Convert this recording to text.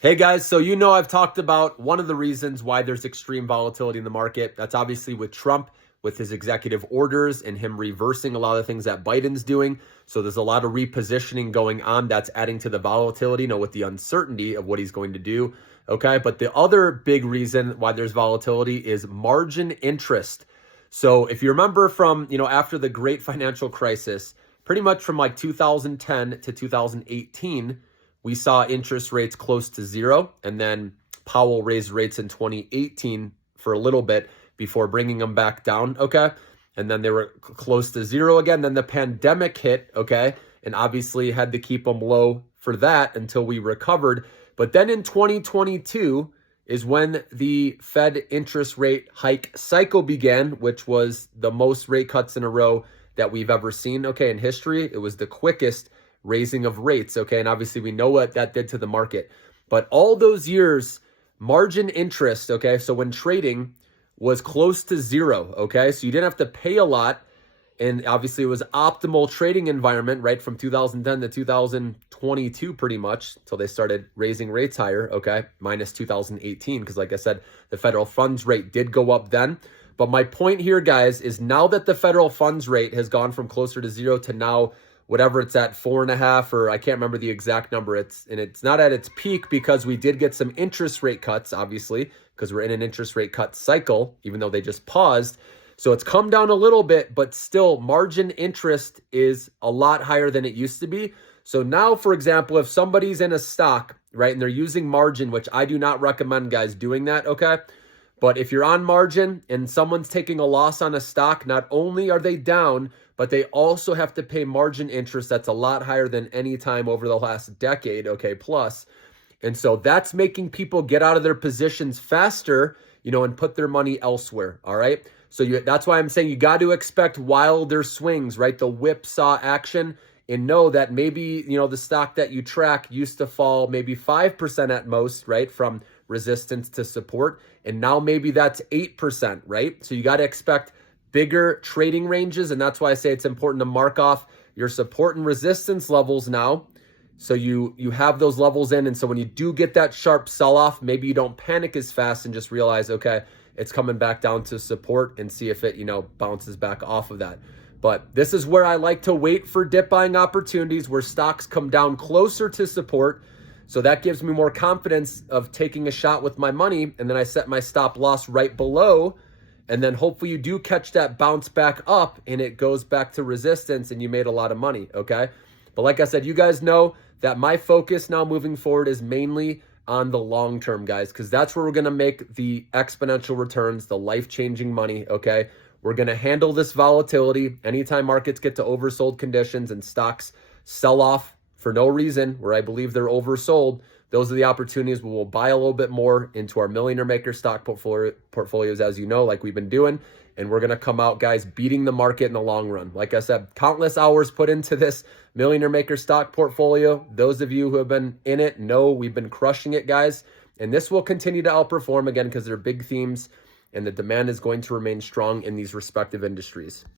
Hey guys, so I've talked about one of the reasons why there's extreme volatility in the market. That's obviously with Trump, with his executive orders and him reversing a lot of things that Biden's doing. So there's a lot of repositioning going on that's adding to the volatility, with the uncertainty of what he's going to do. Okay, but the other big reason why there's volatility is margin interest. So if you remember from, after the great financial crisis, pretty much from like 2010 to 2018, we saw interest rates close to zero. And then Powell raised rates in 2018 for a little bit before bringing them back down. Okay. And then they were close to zero again. Then the pandemic hit. Okay. And obviously had to keep them low for that until we recovered. But then in 2022 is when the Fed interest rate hike cycle began, which was the most rate cuts in a row that we've ever seen. Okay. In history, it was the quickest raising of rates. Okay. And obviously we know what that did to the market. But all those years, margin interest, okay, so when trading was close to zero, okay, so you didn't have to pay a lot. And obviously it was optimal trading environment, right, from 2010 to 2022 pretty much, until they started raising rates higher, okay, minus 2018, because like I said, the federal funds rate did go up then. But my point here, guys, is now that the federal funds rate has gone from closer to zero to now whatever it's at, 4.5, or I can't remember the exact number. It's not at its peak because we did get some interest rate cuts, obviously, because we're in an interest rate cut cycle, even though they just paused. So it's come down a little bit, but still margin interest is a lot higher than it used to be. So now, for example, if somebody's in a stock, right, and they're using margin, which I do not recommend guys doing that, okay? But if you're on margin and someone's taking a loss on a stock, not only are they down, but they also have to pay margin interest that's a lot higher than any time over the last decade, okay, plus. And so that's making people get out of their positions faster, and put their money elsewhere, all right? So that's why I'm saying you got to expect wilder swings, right? The whipsaw action, and know that maybe, the stock that you track used to fall maybe 5% at most, right, from resistance to support. And now maybe that's 8%, right? So you got to expect bigger trading ranges. And that's why I say it's important to mark off your support and resistance levels now. So you have those levels in. And so when you do get that sharp sell-off, maybe you don't panic as fast and just realize, okay, it's coming back down to support, and see if it, bounces back off of that. But this is where I like to wait for dip buying opportunities where stocks come down closer to support. So that gives me more confidence of taking a shot with my money. And then I set my stop loss right below. And then hopefully you do catch that bounce back up and it goes back to resistance and you made a lot of money, okay? But like I said, you guys know that my focus now moving forward is mainly on the long term, guys, because that's where we're going to make the exponential returns, the life-changing money, okay? We're going to handle this volatility anytime markets get to oversold conditions and stocks sell off for no reason, where I believe they're oversold. Those are the opportunities where we'll buy a little bit more into our Millionaire Maker stock portfolios, as you know, like we've been doing. And we're going to come out, guys, beating the market in the long run. Like I said, countless hours put into this Millionaire Maker stock portfolio. Those of you who have been in it know we've been crushing it, guys. And this will continue to outperform again because they're big themes and the demand is going to remain strong in these respective industries.